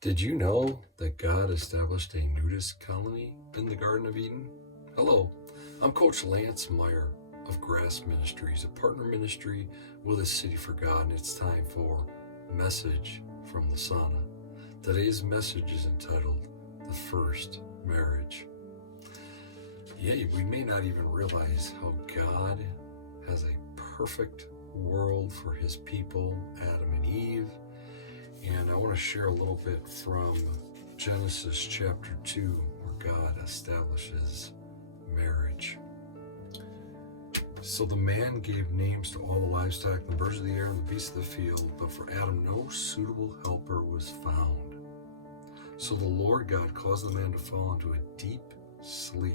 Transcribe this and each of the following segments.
Did you know that God established a nudist colony in the Garden of Eden? Hello, I'm Coach Lance Meyer of Grass Ministries, a partner ministry with a City for God, and it's time for Message from the Sauna. Today's message is entitled The First Marriage. Yeah, we may not even realize how God has a perfect world for his people, Adam and Eve. And I want to share a little bit from Genesis chapter 2, where God establishes marriage. So the man gave names to all the livestock, the birds of the air, and the beasts of the field, but for Adam no suitable helper was found. So the Lord God caused the man to fall into a deep sleep.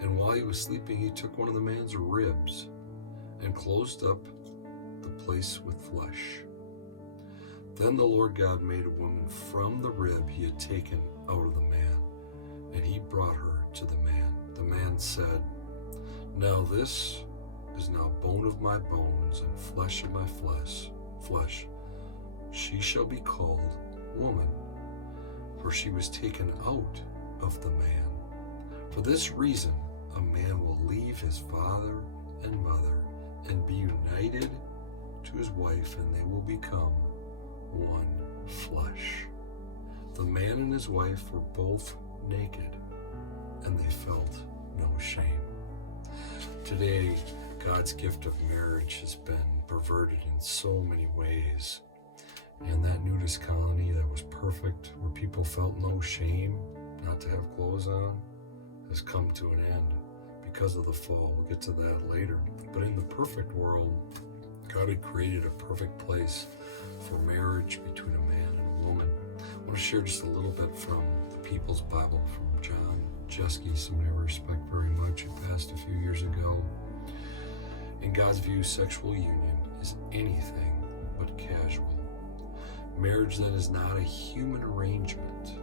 And while he was sleeping, he took one of the man's ribs and closed up the place with flesh. Then the Lord God made a woman from the rib he had taken out of the man, and he brought her to the man. The man said, "Now this is now bone of my bones and flesh of my flesh. She shall be called woman, for she was taken out of the man. For this reason, a man will leave his father and mother and be united to his wife, and they will become one flesh." The man and his wife were both naked, and they felt no shame. Today, God's gift of marriage has been perverted in so many ways. And that nudist colony that was perfect, where people felt no shame not to have clothes on, has come to an end because of the fall. We'll get to that later. But in the perfect world, God had created a perfect place for marriage between a man and a woman. I want to share just a little bit from the People's Bible from John Jeske, somebody I respect very much, who passed a few years ago. In God's view, sexual union is anything but casual. Marriage then is not a human arrangement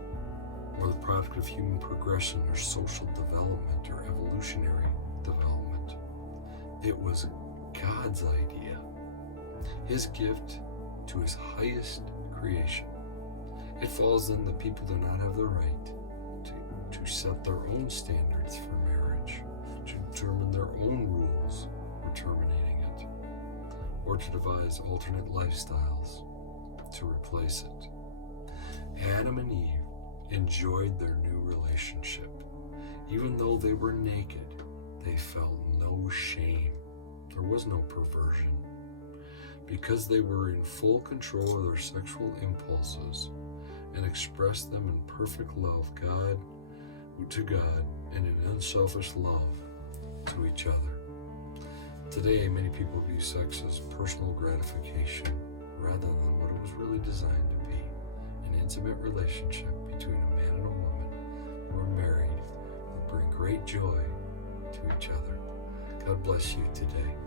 or the product of human progression or social development or evolutionary development. It was God's idea, his gift to his highest creation. It follows then that people do not have the right to set their own standards for marriage, to determine their own rules for terminating it, or to devise alternate lifestyles to replace it. Adam and Eve enjoyed their new relationship. Even though they were naked, they felt no shame. There was no perversion. Because they were in full control of their sexual impulses and expressed them in perfect love to God and in unselfish love to each other. Today, many people view sex as personal gratification rather than what it was really designed to be, an intimate relationship between a man and a woman who are married, who bring great joy to each other. God bless you today.